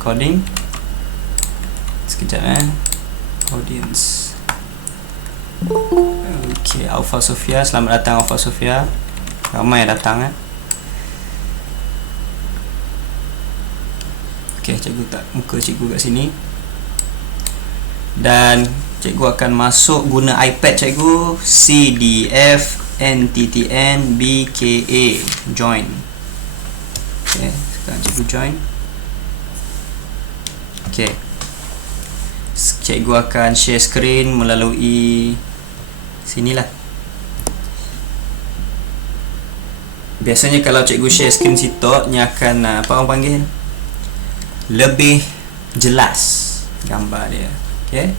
recording. Sekejap audience. Okay, Alpha Sofia, selamat datang Alpha Sofia. Ramai yang datang Okay, cikgu tak muka cikgu kat sini. Dan cikgu akan masuk guna iPad cikgu. CDFNTTNBKA join. Okay, sekarang cikgu join. Okay, cikgu akan share screen melalui sinilah. Biasanya kalau cikgu share screen situ, nya akan apa orang panggil, lebih jelas gambar dia. Okay,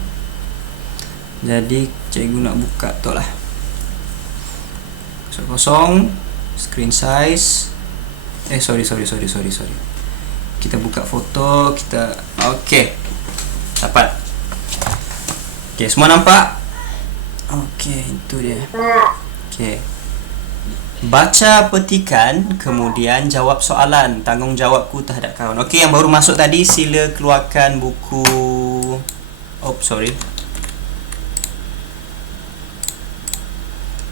jadi cikgu nak buka tu lah. Kosong, screen size. Sorry. Kita buka foto, kita okay. Dapat. Okay, semua nampak? Okay, itu dia. Okay. Baca petikan, kemudian jawab soalan. Tanggungjawabku terhadap kawan. Okey, yang baru masuk tadi sila keluarkan buku.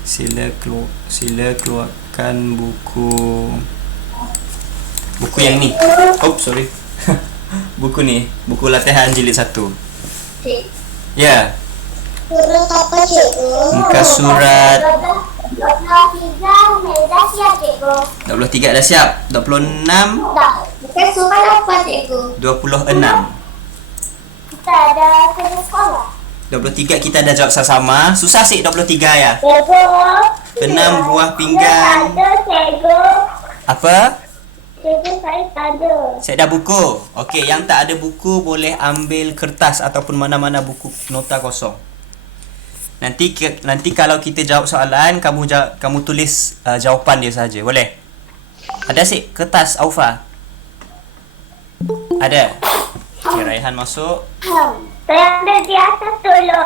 Sila keluarkan buku yang ni. Buku ni, buku latihan jilid 1. Ya. Surat apa cikgu? Muka surat 23 dah siap cikgu. 23 dah siap. 26. Dah. Bukan surat apa cikgu? 26. Kita ada kerja sekolah. 23 kita dah jawab sama-sama. Susah sih 23 ya. Cikgu. 6 buah pinggan. Ada cikgu. Apa? Cikgu saya tak ada. Saya dah buku. Okey, yang tak ada buku boleh ambil kertas ataupun mana-mana buku nota kosong. Nanti kalau kita jawab soalan, kamu tulis jawapan dia saja. Boleh? Ada sih kertas Aufa? Ada. Okey, Raihan masuk. Saya ada di atas dulu.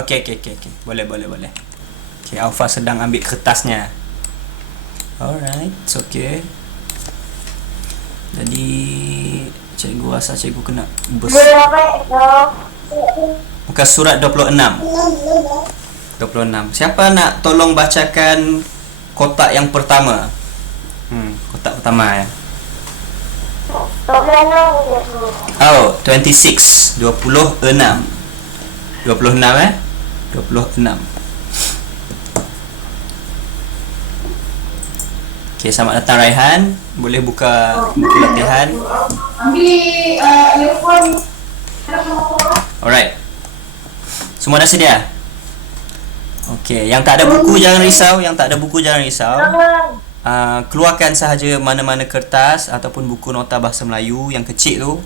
Okey. Boleh. Okey, Aufa sedang ambil kertasnya. Alright, it's okay. Jadi cikgu rasa cikgu kena muka surat 26. Siapa nak tolong bacakan kotak yang pertama? Kotak pertama ya. 26. 26 26. Okay, selamat datang Raihan. Boleh buka buku latihan. Ambil earphone. Alright. Semua dah sedia? Okay, yang tak ada buku jangan risau. Keluarkan sahaja mana-mana kertas ataupun buku nota bahasa Melayu yang kecil tu.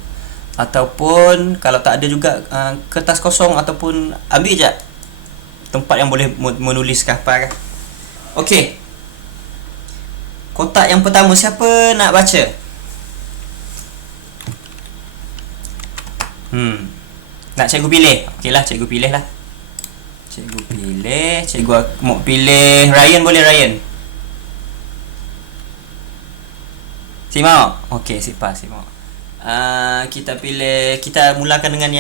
Ataupun kalau tak ada juga kertas kosong, ataupun ambil je tempat yang boleh menulis apa. Okay. Kotak yang pertama, siapa nak baca? Nak cikgu pilih? Okeylah, cikgu pilih lah. Cikgu mau pilih Ryan, boleh Ryan? Simau. Okey, Sipa. Kita mulakan dengan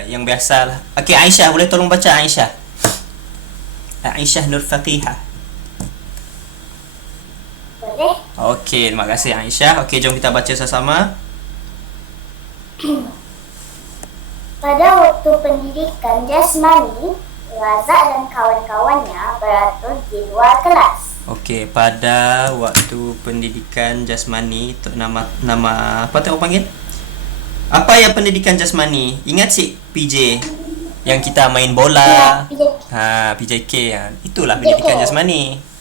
yang biasalah. Okey, Aisyah, boleh tolong baca Aisyah Nur Faqihah. Boleh? Okey, terima kasih Aisyah. Okey, jom kita baca sama-sama. Pada waktu pendidikan jasmani, Razak dan kawan-kawannya beratur di luar kelas. Okey, pada waktu pendidikan jasmani, tu nama apa tu orang panggil? Apa yang pendidikan jasmani? Ingat sih PJ yang kita main bola? PJK ya. Itulah pendidikan jasmani.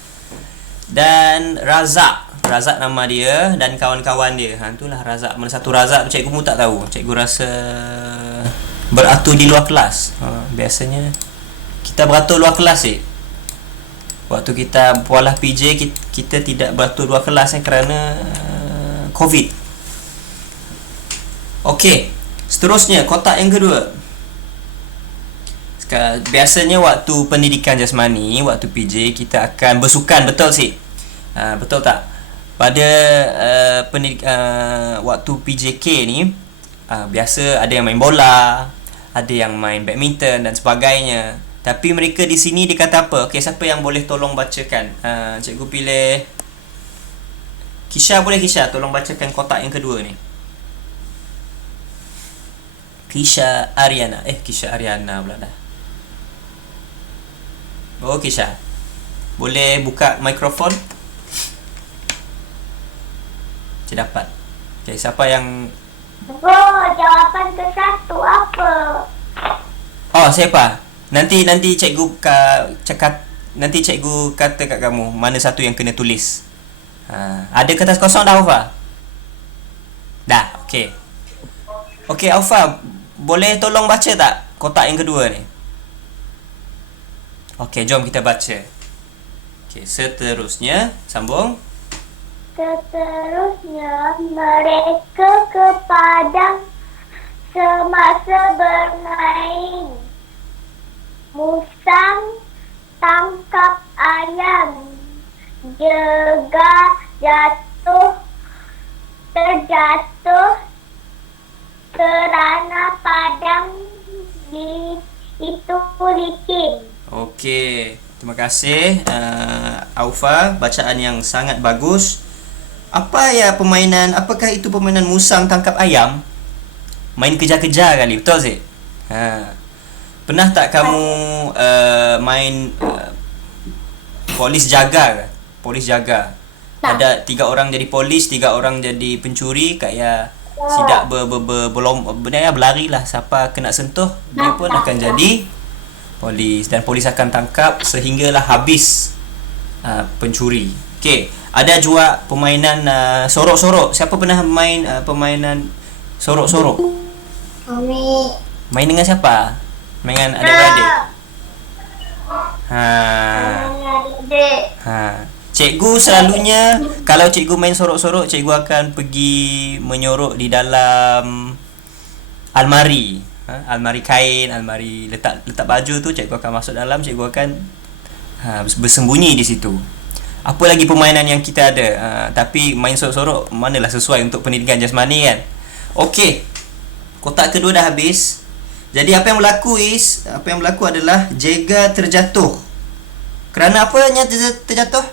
Dan Razak nama dia dan kawan-kawan dia. Itulah Razak. Mana satu Razak tu cikgu pun tak tahu. Cikgu rasa beratur di luar kelas. Biasanya kita beratur luar kelas waktu kita polah PJ, kita tidak beratur luar kelas kerana COVID. Okey, seterusnya kotak yang kedua. Biasanya waktu pendidikan jasmani, waktu PJ kita akan bersukan, betul sih? Betul tak? pada waktu PJK ni, biasa ada yang main bola, ada yang main badminton dan sebagainya. Tapi mereka di sini dia kata apa? Okey, siapa yang boleh tolong bacakan? Cikgu pilih Kisha. Boleh Kisha tolong bacakan kotak yang kedua ni? Kisha Ariana. Kisha Ariana pula dah. Oh, Kisha, boleh buka mikrofon? Cik dapat. Okay, siapa yang... Jawapan ke satu apa? Oh, siapa? Nanti cikgu nanti cikgu kata kat kamu mana satu yang kena tulis. Ada kertas kosong dah, Aufa? Dah, okey. Okey, Aufa, boleh tolong baca tak kotak yang kedua ni? Okey, jom kita baca. Okey, seterusnya sambung. Seterusnya mereka ke padang semasa bermain. Musang tangkap ayam, terjatuh kerana padang itu licin. Okey, terima kasih Aufa, bacaan yang sangat bagus. Apakah itu permainan musang tangkap ayam? Main kejar-kejar kali, betul Zid? Pernah tak kamu main polis jaga ke? Polis jaga. Tak. Ada 3 orang jadi polis, 3 orang jadi pencuri, kayak sidak berlari lah. Siapa kena sentuh, dia pun akan jadi polis, dan polis akan tangkap sehinggalah habis pencuri. Okey, ada juga permainan sorok-sorok. Siapa pernah main permainan sorok-sorok? Kami Main dengan siapa? Main dengan adik-beradik? Cikgu selalunya, kalau cikgu main sorok-sorok, cikgu akan pergi menyorok di dalam almari. Almari kain, almari letak baju tu, cikgu akan masuk dalam, cikgu akan bersembunyi di situ. Apa lagi permainan yang kita ada? Tapi main sorok-sorok manalah sesuai untuk pendidikan jasmani kan? Okey, kotak kedua dah habis. Jadi apa yang berlaku adalah Jega terjatuh. Kerana apa yang terjatuh?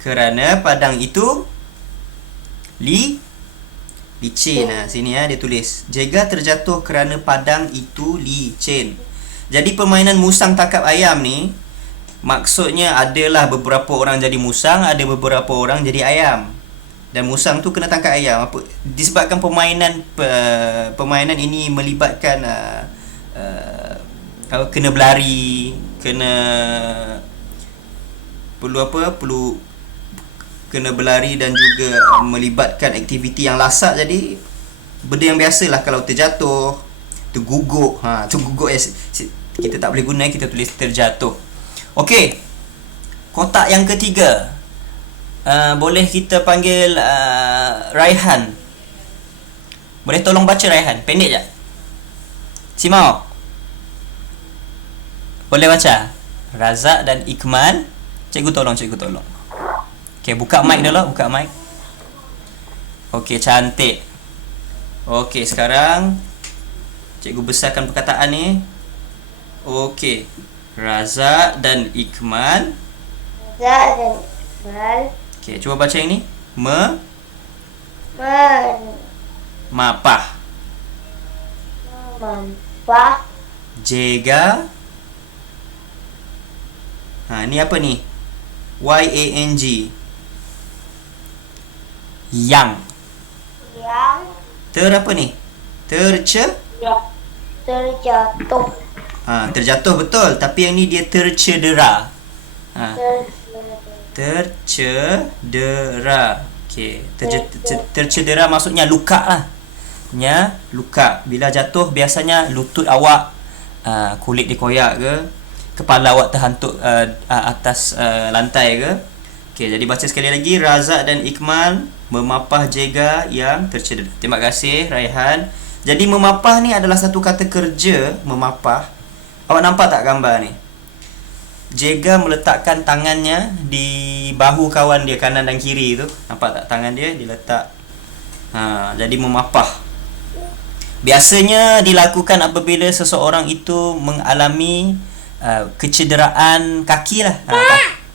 Kerana padang itu licin. Sini dia tulis. Jega terjatuh kerana padang itu licin. Jadi permainan musang tangkap ayam ni, maksudnya adalah beberapa orang jadi musang, ada beberapa orang jadi ayam. Dan musang tu kena tangkap ayam. Disebabkan permainan ini melibatkan kena berlari, kena berlari dan juga melibatkan aktiviti yang lasak. Jadi benda yang biasalah kalau terjatuh, terguguk. Terguguk kita tak boleh guna, kita tulis terjatuh. Okey, kotak yang ketiga, boleh kita panggil Raihan. Boleh tolong baca Raihan, pendek je. Simau, boleh baca? Razak dan Ikmal. Cikgu tolong. Okey, buka mic dulu, buka mic. Okey, cantik. Okey, sekarang cikgu besarkan perkataan ni. Okey, Razak dan Ikmal. Okey, cuba baca yang ni. Mapah. Jega. Ni apa ni? YANG. Yang. Apa ni? Terjatuh. Terjatuh betul, tapi yang ni dia tercedera. Tercedera. Okey, tercedera maksudnya luka lah. Luka. Bila jatuh biasanya lutut awak kulit dikoyak ke, kepala awak terhantuk atas lantai ke. Okey, jadi baca sekali lagi. Razak dan Ikmal memapah Jega yang tercedera. Terima kasih Raihan. Jadi memapah ni adalah satu kata kerja, memapah. Awak nampak tak gambar ni? Jega meletakkan tangannya di bahu kawan dia kanan dan kiri tu. Nampak tak tangan dia diletak. Jadi memapah. Biasanya dilakukan apabila seseorang itu mengalami kecederaan kaki lah.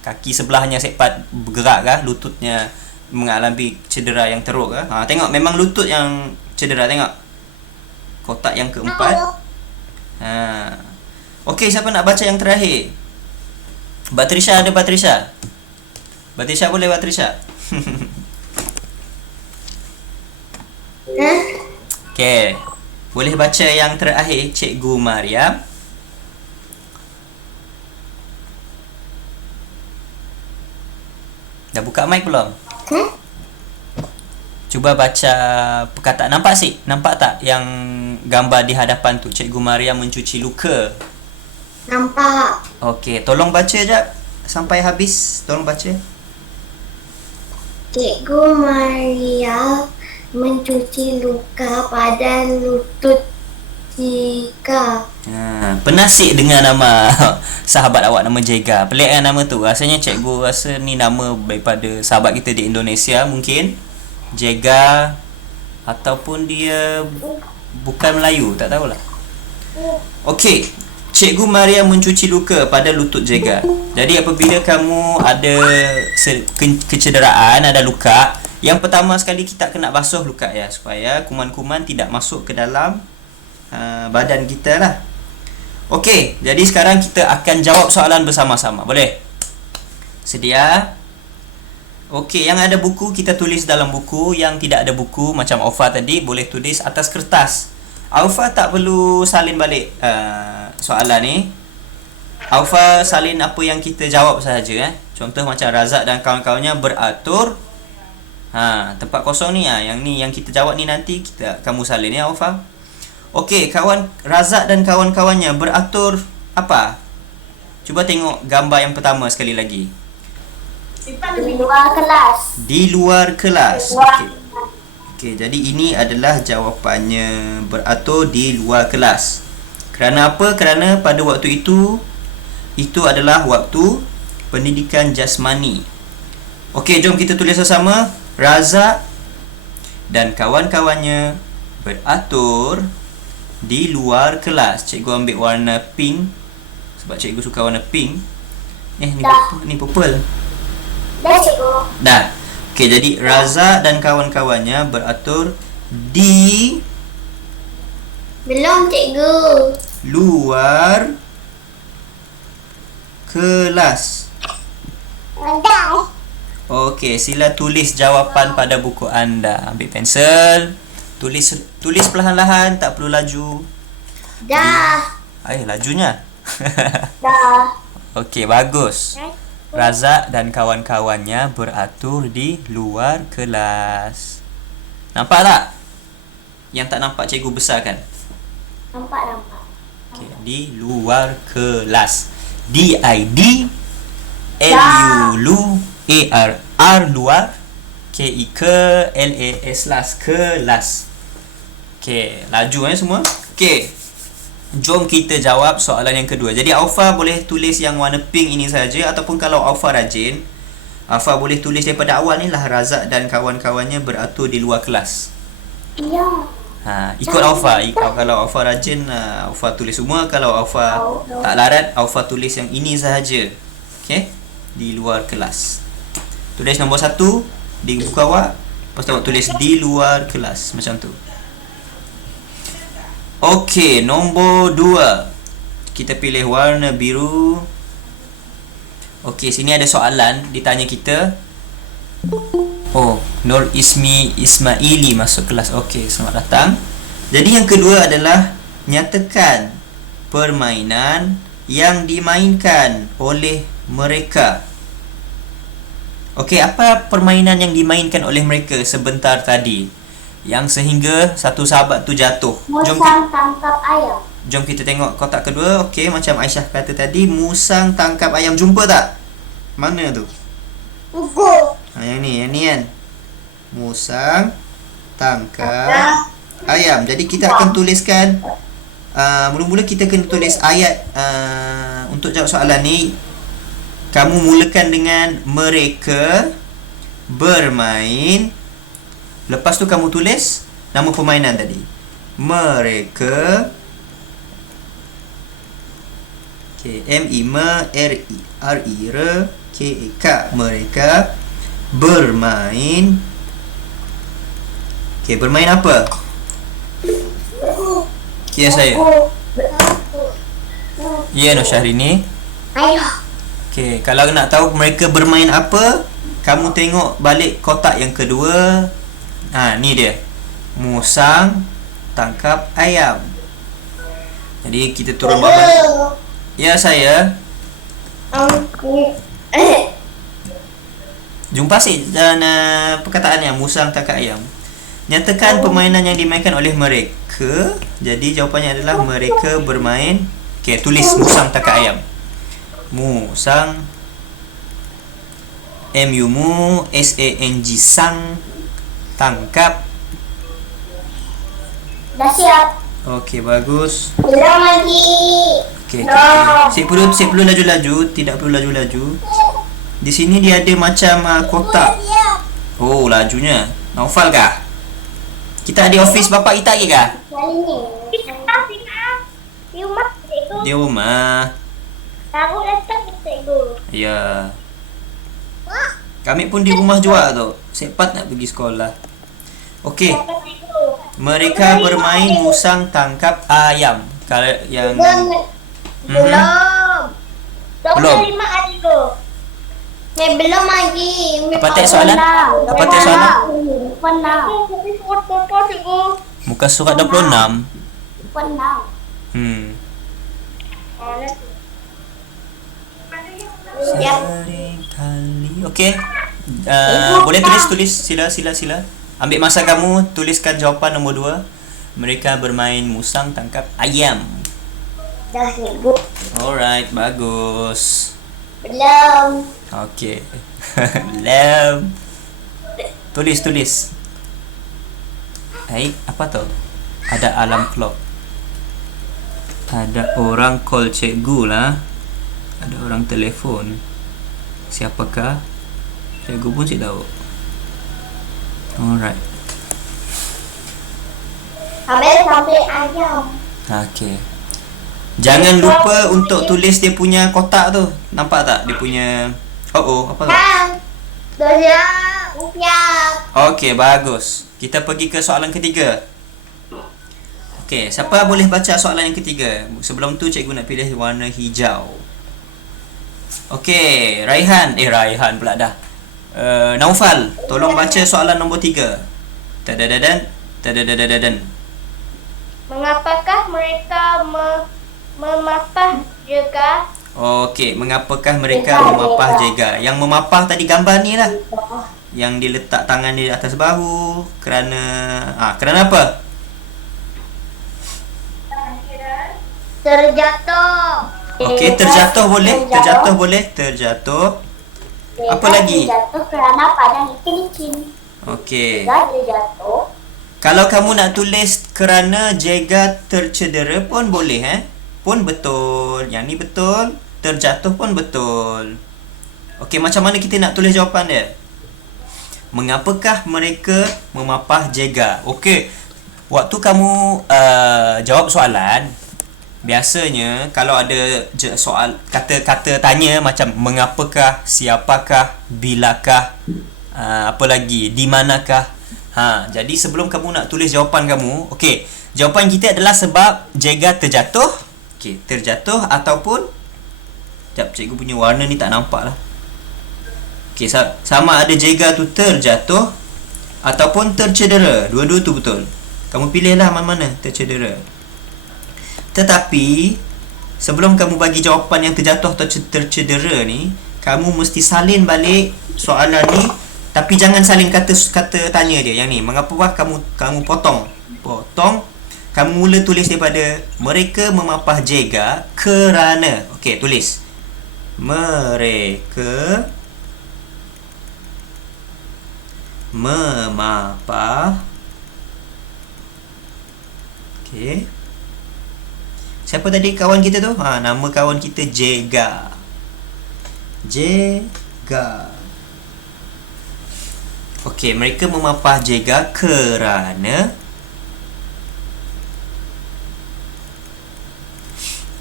Kaki sebelahnya sepat bergerak kah, lututnya mengalami cedera yang teruk kah. Tengok memang lutut yang cedera, tengok. Kotak yang keempat. Okey, siapa nak baca yang terakhir? Batrisha ada Batrisha? Batrisha boleh Batrisha? Okey. Boleh baca yang terakhir Cikgu Mariam? Dah buka mic belum? Cuba baca perkataan. Nampak sih? Nampak tak yang gambar di hadapan tu? Cikgu Mariam mencuci luka. Nampak. Okey, tolong baca jap sampai habis. Tolong baca. Cikgu Maria mencuci luka pada lutut Jika. Pernah sih dengar nama sahabat awak nama Jega? Pelik kan nama tu? Rasanya cikgu rasa ni nama daripada sahabat kita di Indonesia mungkin. Jega ataupun dia bukan Melayu, tak tahulah. Okey, Cikgu Maria mencuci luka pada lutut Jega. Jadi apabila kamu ada kecederaan, ada luka, yang pertama sekali kita kena basuh luka ya, supaya kuman-kuman tidak masuk ke dalam badan kita lah. Okey, jadi sekarang kita akan jawab soalan bersama-sama. Boleh? Sedia? Okey, yang ada buku kita tulis dalam buku. Yang tidak ada buku macam Aufa tadi boleh tulis atas kertas. Aufa tak perlu salin balik soalan ni. Aufa salin apa yang kita jawab sahaja. Contoh macam Razak dan kawan-kawannya beratur. Tempat kosong ni yang ni yang kita jawab ni nanti kamu salin ya Aufa. Okey, kawan Razak dan kawan-kawannya beratur apa? Cuba tengok gambar yang pertama sekali lagi. Di luar kelas. Di luar kelas. Okey, jadi ini adalah jawapannya, beratur di luar kelas. Kerana apa? Kerana pada waktu itu adalah waktu pendidikan jasmani. Okey, jom kita tulis bersama. Razak dan kawan-kawannya beratur di luar kelas. Cikgu ambil warna pink sebab cikgu suka warna pink. Ni purple. Dah cikgu. Dah. Okey, jadi Razak dan kawan-kawannya beratur di Belum cikgu. luar kelas. Dah. Okey, sila tulis jawapan pada buku anda. Ambil pensel, tulis perlahan-lahan, tak perlu laju. Dah. Lajunya. Dah. Okey, bagus. Razak dan kawan-kawannya beratur di luar kelas. Nampak tak? Yang tak nampak cikgu besarkan. Nampak. Okey, di luar kelas. D-I-D L-U-L-A-R luar, K-I-K-L-A-S las kelas. Okey, laju semua. Okey. Jom kita jawab soalan yang kedua. Jadi Aufa boleh tulis yang warna pink ini saja, ataupun kalau Aufa rajin, Aufa boleh tulis daripada awal ni lah, Razak dan kawan-kawannya beratur di luar kelas. Ya. Ikut Aufa. Kalau Aufa rajin, Aufa tulis semua. Kalau Aufa tak larat, Aufa tulis yang ini sahaja. Okey, di luar kelas. Tulis nombor 1 di buku awak. Lepas tu awak tulis di luar kelas, macam tu. Okey, nombor 2. Kita pilih warna biru. Okey, sini ada soalan ditanya kita. Nur Ismaili masuk kelas. Okey, selamat datang. Jadi yang kedua adalah nyatakan permainan yang dimainkan oleh mereka. Okey, apa permainan yang dimainkan oleh mereka sebentar tadi yang sehingga satu sahabat tu jatuh? Musang tangkap ayam. Jom kita tengok kotak kedua. Okey, macam Aisyah kata tadi, musang tangkap ayam. Jumpa tak? Mana tu? Yang ni kan. Musang tangkap ayam. Jadi kita akan tuliskan mula-mula kita kena tulis ayat untuk jawab soalan ni. kamu mulakan dengan mereka bermain. Lepas tu kamu tulis nama permainan tadi. Mereka M-I-M-R-I-R-I-R-K-K. Mereka bermain. Bermain apa? Ya saya. Ya no Syahrini. Ayah. Kalau nak tahu mereka bermain apa, kamu tengok balik kotak yang kedua. Ni dia. Musang tangkap ayam. Jadi kita turun bawah. Ya saya. Jumpa sih dan perkataannya musang tangkap ayam. Nyatakan permainan yang dimainkan oleh mereka. Jadi jawapannya adalah mereka bermain. Tulis musang tangkap ayam. Musang M-U-S-A-N-G sang tangkap. Dah siap. Bagus. Belum lagi. Saya perlu laju-laju. Tidak perlu laju-laju. Di sini dia ada macam kotak. Oh, lajunya. Naufal kah? Kita di office bapak kita lagi kah? Di rumah. Tahu datang cikgu. Ya. Kami pun di rumah juga tu. Sepat nak pergi sekolah. Mereka bermain musang tangkap ayam. Kalau yang Belum. Belum. 25 hari tu. Belum lagi. Apa tak soalan? Apa tak soalan? Muka surat 26. Seringkali. Boleh tulis. Sila. Ambil masa kamu, tuliskan jawapan nombor 2. Mereka bermain musang tangkap ayam. Dah cikgu. Alright, bagus. Belum. Belum. Tulis. Apa tu? Ada alarm clock. Ada orang call cikgu lah. Ada orang telefon. Siapakah? Cikgu pun tak tahu. Alright. Sampai ayam. Jangan lupa untuk tulis dia punya kotak tu. Nampak tak? Dia punya apa tu? Dah siap. Bagus. Kita pergi ke soalan ketiga. Siapa boleh baca soalan yang ketiga? Sebelum tu cikgu nak pilih warna hijau. Raihan pula dah. Naufal, tolong baca soalan nombor 3. Tadadadan. Mengapakah mereka memapah juga? Mengapakah mereka memapah jega? Yang memapah tadi gambar ni lah. Yang dia letak tangan di atas bahu kerana apa? Terjatuh. Terjatuh boleh. Apa lagi? Terjatuh kerana padang itu licin. Terjatuh. Kalau kamu nak tulis kerana jega tercedera pun boleh pun betul. Yang ni betul. Terjatuh pun betul. Macam mana kita nak tulis jawapan dia? Mengapakah mereka memapah jega? Waktu kamu jawab soalan, biasanya kalau ada soal kata-kata tanya macam mengapakah, siapakah, bilakah, apa lagi, di manakah. Jadi sebelum kamu nak tulis jawapan kamu, jawapan kita adalah sebab jega terjatuh. Terjatuh ataupun sekejap, cikgu punya warna ni tak nampak lah. Sama ada jega tu terjatuh ataupun tercedera. Dua-dua tu betul. Kamu pilihlah mana-mana tercedera. Tetapi sebelum kamu bagi jawapan yang terjatuh atau tercedera ni, kamu mesti salin balik soalan ni. Tapi jangan salin kata tanya dia. Yang ni, mengapa kamu potong. Kamu mula tulis daripada mereka memapah jega kerana. Tulis. Mereka memapah. Siapa tadi kawan kita tu? Nama kawan kita Jega. Jega. Okey, mereka memapah jega kerana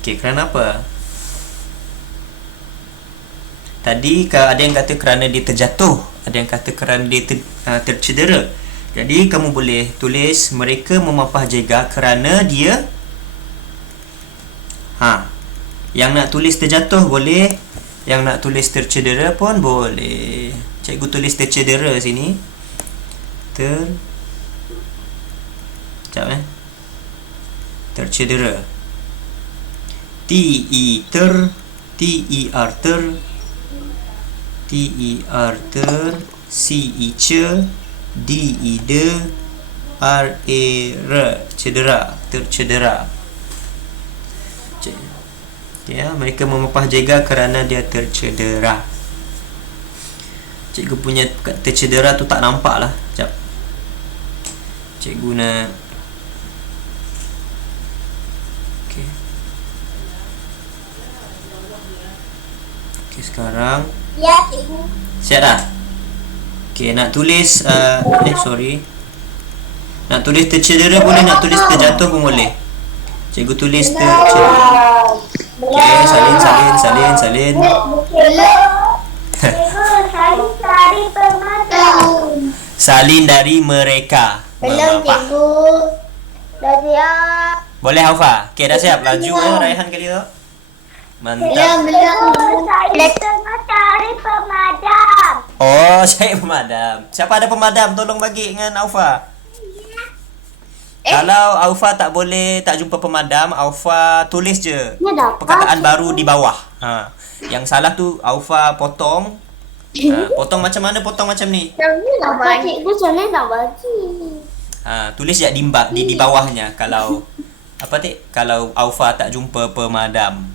kerana apa? Tadi ada yang kata kerana dia terjatuh, ada yang kata kerana dia tercedera. Jadi kamu boleh tulis mereka memapah jega kerana dia yang nak tulis terjatuh boleh, yang nak tulis tercedera pun boleh. Cikgu tulis tercedera sini. Tercedera. T-E-R ter, C-E-C, D-E-D, R-A-R, cedera, tercedera. Ya, mereka memapah jega kerana dia tercedera. Cikgu punya tercedera tu tak nampak lah. Sekejap. Cikgu nak Okey, sekarang Ya, cikgu. siap dah? Okey, nak tulis sorry. Nak tulis tercedera boleh, nak tulis terjatuh pun boleh. Cikgu tulis tercedera. Okey, salin. Cikgu, dari pemadam. Salin dari mereka. Belum, cikgu. Dah siap. Boleh Haufa? Okey, dah siap. Laju Raihan kali tu. Mantap. Saya tengah cari pemadam. Oh, cari pemadam. Siapa ada pemadam? Tolong bagi dengan Aufa. Kalau Aufa tak jumpa pemadam, Aufa tulis je perkataan baru di bawah. Yang salah tu Aufa potong. Potong macam mana? Potong macam ni. Apa cikgu sana nak bagi? Tulis je di bawahnya kalau kalau Aufa tak jumpa pemadam.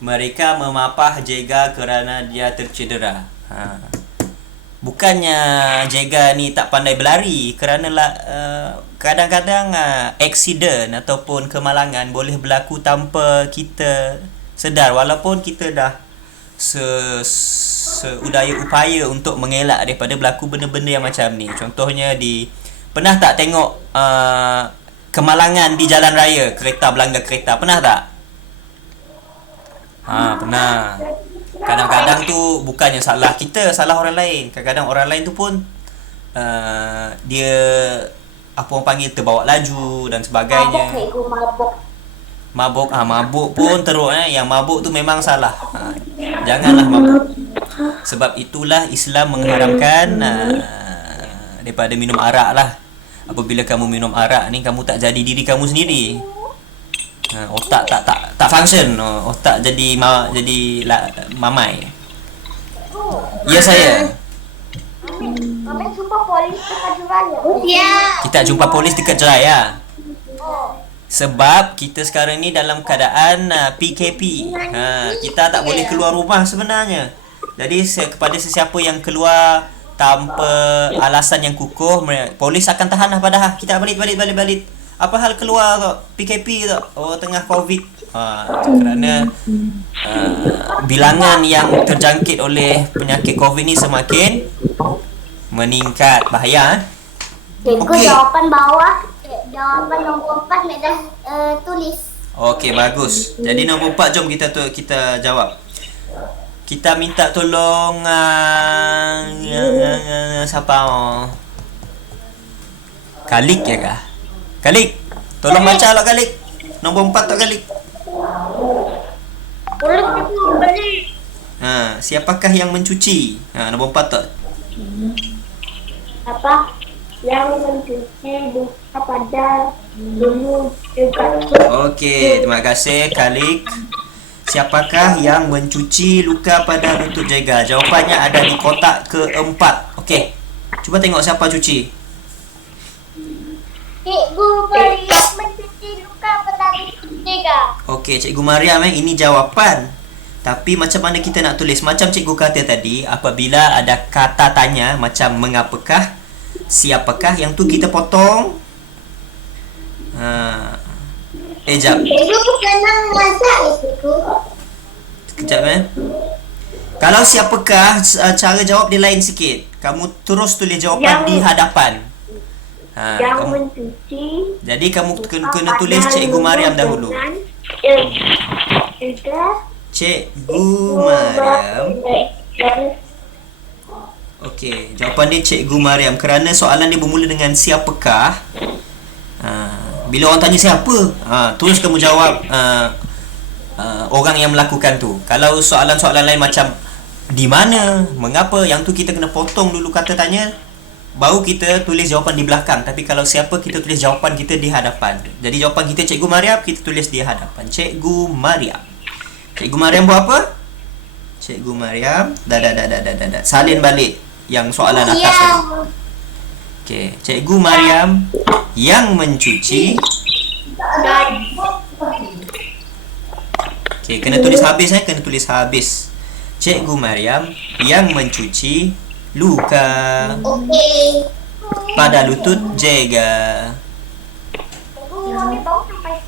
Mereka memapah jega kerana dia tercedera. Bukannya jega ni tak pandai berlari, kerana kadang-kadang accident ataupun kemalangan boleh berlaku tanpa kita sedar, walaupun kita dah seudaya upaya untuk mengelak daripada berlaku benda-benda yang macam ni. Contohnya pernah tak tengok kemalangan di jalan raya, kereta berlanggar kereta, pernah tak? Pernah. Kadang-kadang tu bukannya salah kita, salah orang lain. Kadang-kadang orang lain tu pun dia orang panggil terbawa laju dan sebagainya. Mabuk pun teruk. Yang mabuk tu memang salah. Janganlah mabuk. Sebab itulah Islam mengharamkan daripada minum arak lah. Apabila kamu minum arak ni, kamu tak jadi diri kamu sendiri. Otak tak function. Otak jadi mamai. Ya saya. Kami jumpa polis dekat Juraya. Ya. Kita jumpa polis dekat Juraya. Sebab kita sekarang ni dalam keadaan PKP. Kita tak boleh keluar rumah sebenarnya. Jadi kepada sesiapa yang keluar tanpa alasan yang kukuh, polis akan tahan lah pada kita balik. Apa hal keluar tu? PKP tu. Tengah COVID. Kerana bilangan yang terjangkit oleh penyakit COVID ni semakin meningkat. Bahaya. Cikgu, jawapan bawah. Jawapan nombor 4 nak dah tulis. Okey, bagus. Jadi nombor 4 jom kita jawab. Kita minta tolong siapa? Kalik ya kah? Kalik, tolong baca lah Kalik. Nombor 4 tu Kalik. Boleh cikgu, balik. Siapakah yang mencuci? Nombor 4 tu. Apa? Yang mencuci luka pada dulu juga. Okey, terima kasih Kalik. Siapakah yang mencuci luka pada lutut Jega? Jawapannya ada di kotak keempat. Okey, cuba tengok siapa cuci. Cikgu Mariam mencuci luka pada lutut Jega. Okey, Cikgu Mariam, ini jawapan. Tapi macam mana kita nak tulis? Macam cikgu kata tadi, apabila ada kata tanya macam mengapakah, siapakah, yang tu kita potong. Jap. Cikgu senang masak ya cikgu. Sekejap Kalau siapakah, cara jawab dia lain sikit. Kamu terus tulis jawapan di hadapan. Yang Kamu, mencuci. jadi kamu kena tulis Cikgu Mariam dahulu. Juga. Cikgu Mariam. Okey, jawapan dia Cikgu Mariam. Kerana soalan dia bermula dengan siapakah. Bila orang tanya siapa, terus kamu jawab orang yang melakukan tu. Kalau soalan-soalan lain macam di mana, mengapa, yang tu kita kena potong dulu kata tanya, baru kita tulis jawapan di belakang. Tapi kalau siapa, kita tulis jawapan kita di hadapan. Jadi jawapan kita Cikgu Mariam, kita tulis di hadapan. Cikgu Mariam. Cikgu Mariam buat apa? Cikgu Mariam dah. Salin balik yang soalan atas tadi. Okey, Cikgu Mariam yang mencuci. Okey, kena tulis habis kena tulis habis. Cikgu Mariam yang mencuci luka Okey. pada lutut Jega. Kami baru sampai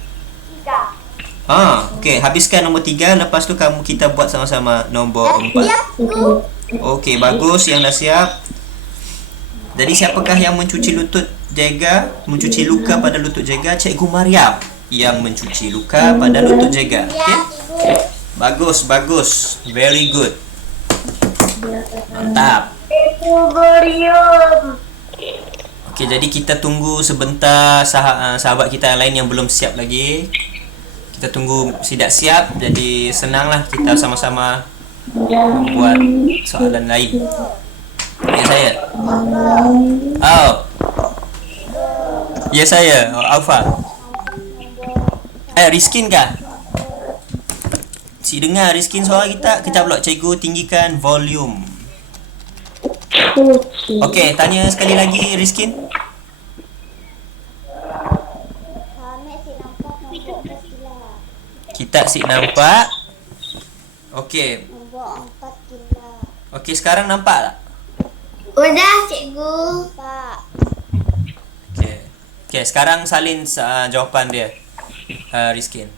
3. Okey, habiskan nombor 3, lepas tu kita buat sama-sama nombor 4. Okey, bagus yang dah siap. Jadi siapakah yang mencuci lutut Jega? Mencuci luka pada lutut Jega? Cikgu Mariam yang mencuci luka pada lutut Jega. Okey? Bagus. Very good. Mantap. Okey, jadi kita tunggu sebentar sahabat kita yang lain yang belum siap lagi. Kita tunggu tidak siap, jadi senanglah kita sama-sama membuat soalan lain. Ya saya. Ya saya. Alfa. Riskin kah? Si dengar Riskin suara kita. Kejap pula cikgu tinggikan volume. Okey, tanya sekali lagi Riskin. Kita sik nampak. Okey. Okey, sekarang nampak tak? Udah, cikgu. Pak. Okey, sekarang salin jawapan dia. Riskin.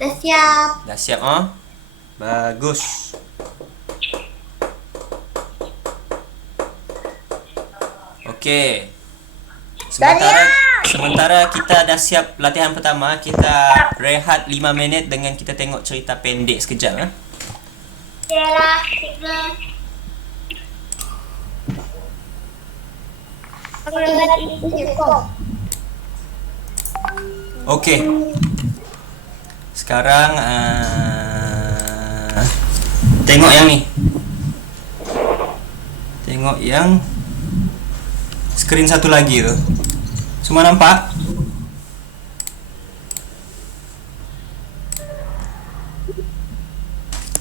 Dah siap. Dah siap Bagus. Okey. Sementara kita dah siap latihan pertama, kita rehat 5 minit dengan kita tengok cerita pendek sekejap. Yalah, cikgu. Okey. Sekarang tengok yang ni. Tengok yang skrin satu lagi tu. Semua nampak?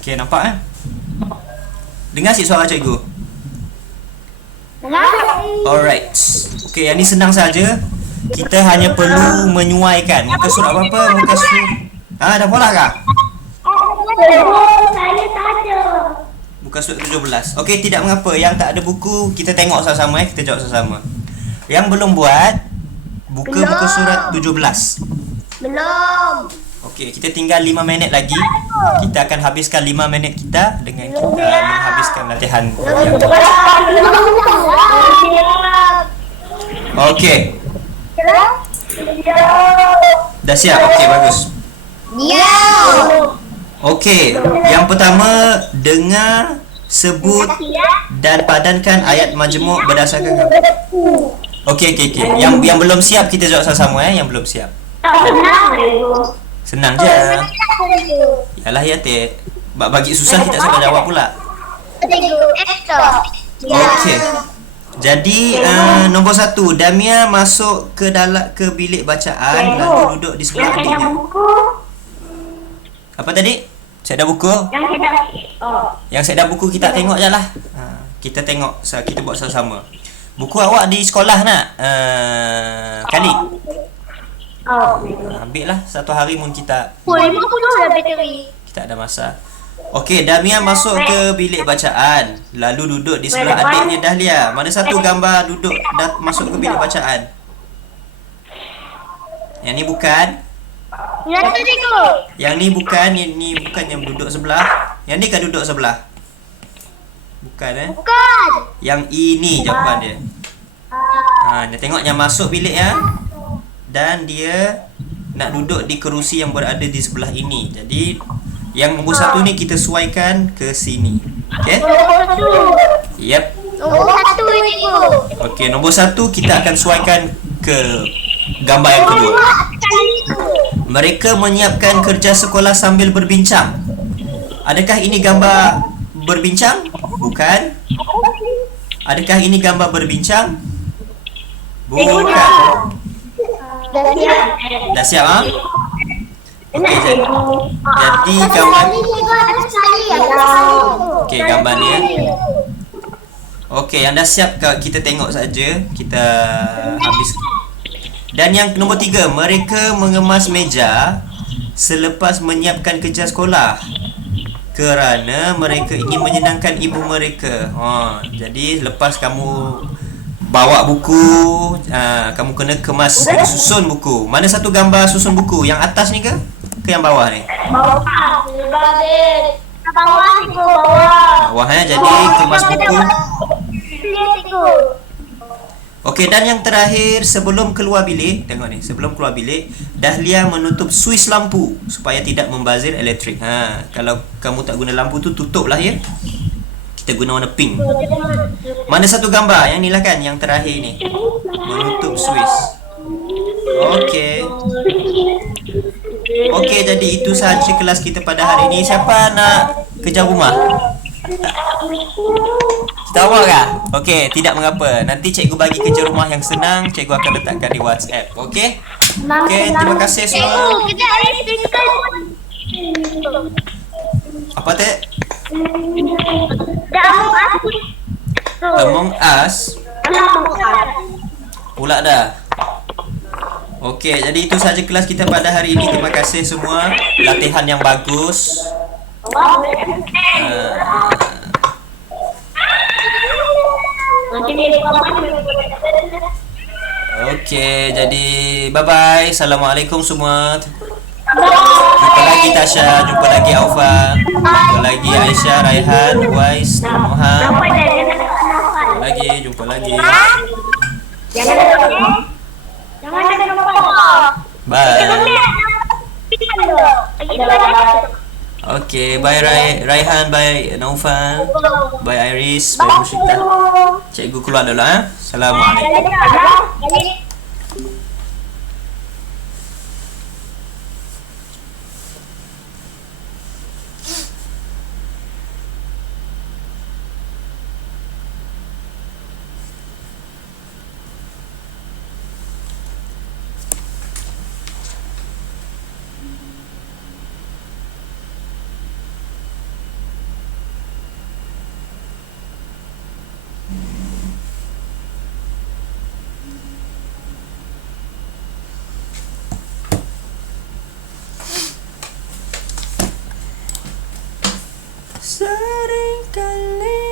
Okey, nampak Dengar si suara cikgu. Dengar. Alright. Okey, yang ni senang saja. Kita hanya perlu menyuaikan. Muka surat berapa? Muka surat. Dah bola kah? Saya tak ada. Muka surat 17. Okey, tidak mengapa. Yang tak ada buku, kita tengok sama-sama kita jawab sama-sama. Yang belum buat, buka muka surat 17. Belum. Okey, kita tinggal 5 minit lagi. Kita akan habiskan 5 minit kita dengan kita menghabiskan latihan. Okey. Dah siap? Okey, bagus. Dia. Okey, yang pertama, dengar, sebut dan padankan ayat majmuk berdasarkan gambar. Okey. Yang belum siap kita jawab sama-sama yang belum siap. Senang je. Yalah ya, Tek. Bagi susah kita suka jawab pula. Okey. Jadi nombor 1, Damia masuk ke bilik bacaan lalu duduk di sebelah adiknya. Apa tadi? Saya dah buku. Yang saya dah buku kita tengok je lah. Kita tengok, kita buat sama-sama. Buku awak di sekolah nak? Kali. Ambil lah, satu hari pun kita. 50 dah bateri. Kita ada masa. Okey, Damia masuk ke bilik bacaan lalu duduk di sebelah adiknya Dahlia. Mana satu gambar duduk dah masuk ke bilik bacaan? Yang ni bukan. Satu cikgu. Yang ni bukan yang duduk sebelah. Yang ni kan duduk sebelah. Bukan Bukan. Yang ini jawapan dia. Dia tengok yang masuk bilik ya. Dan dia nak duduk di kerusi yang berada di sebelah ini. Jadi yang nombor 1 ni kita suaikan ke sini. Okey? Nombor 1. Yep. Nombor 1 cikgu. Okey, nombor 1 kita akan suaikan ke gambar yang kedua. Mereka menyiapkan kerja sekolah sambil berbincang. Adakah ini gambar berbincang? Bukan. Adakah ini gambar berbincang? Bukan. Dah siap ah? Okey, jadi gambar Okey, gambar ni ya. Okey, yang dah siap kita tengok saja. Kita habis. Dan yang nombor 3, mereka mengemas meja selepas menyiapkan kerja sekolah kerana mereka ingin menyenangkan ibu mereka. Jadi lepas kamu bawa buku, kamu kena kemas, susun buku. Mana satu gambar susun buku? Yang atas ni ke? Ke yang bawah ni? Bawah ya. Jadi kemas buku. Okey, dan yang terakhir sebelum keluar bilik, tengok ni, sebelum keluar bilik, Dahlia menutup suis lampu supaya tidak membazir elektrik. Kalau kamu tak guna lampu tu, tutuplah ya. Kita guna warna pink. Mana satu gambar? Yang ni lah kan, yang terakhir ni. Menutup suis. Okey. Okey, jadi itu sahaja kelas kita pada hari ini. Siapa nak kerja rumah? Kita awal kah? Okey, tidak mengapa. Nanti cikgu bagi kerja rumah yang senang, cikgu akan letakkan di WhatsApp. Okey? Okey, terima kasih semua. Kita ada Apa tu? Among Us. Pula dah. Okey, jadi itu sahaja kelas kita pada hari ini. Terima kasih semua. Latihan yang bagus. Okey, jadi bye-bye. Assalamualaikum semua. Jumpa lagi Tasha, jumpa lagi Aufa, jumpa lagi Aisyah, Raihan, Wais, Mohan. Jumpa lagi. Jangan lupa. Bye. Okey, bye Raihan, bye Naufal, bye Iris, bye Musyita. Cikgu keluar dulu Assalamualaikum. Seringkali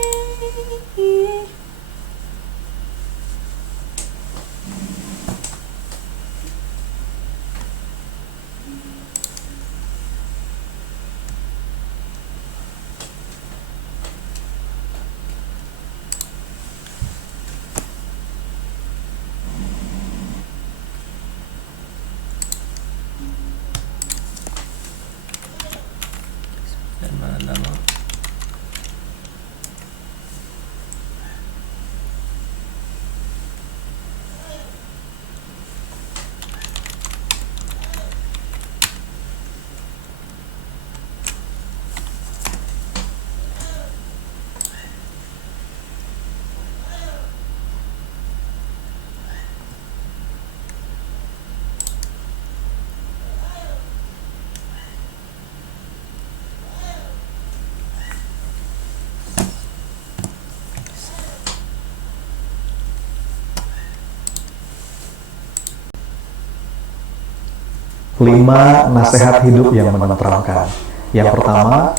dan malam. Lima nasihat hidup yang menenteramkan. Yang pertama,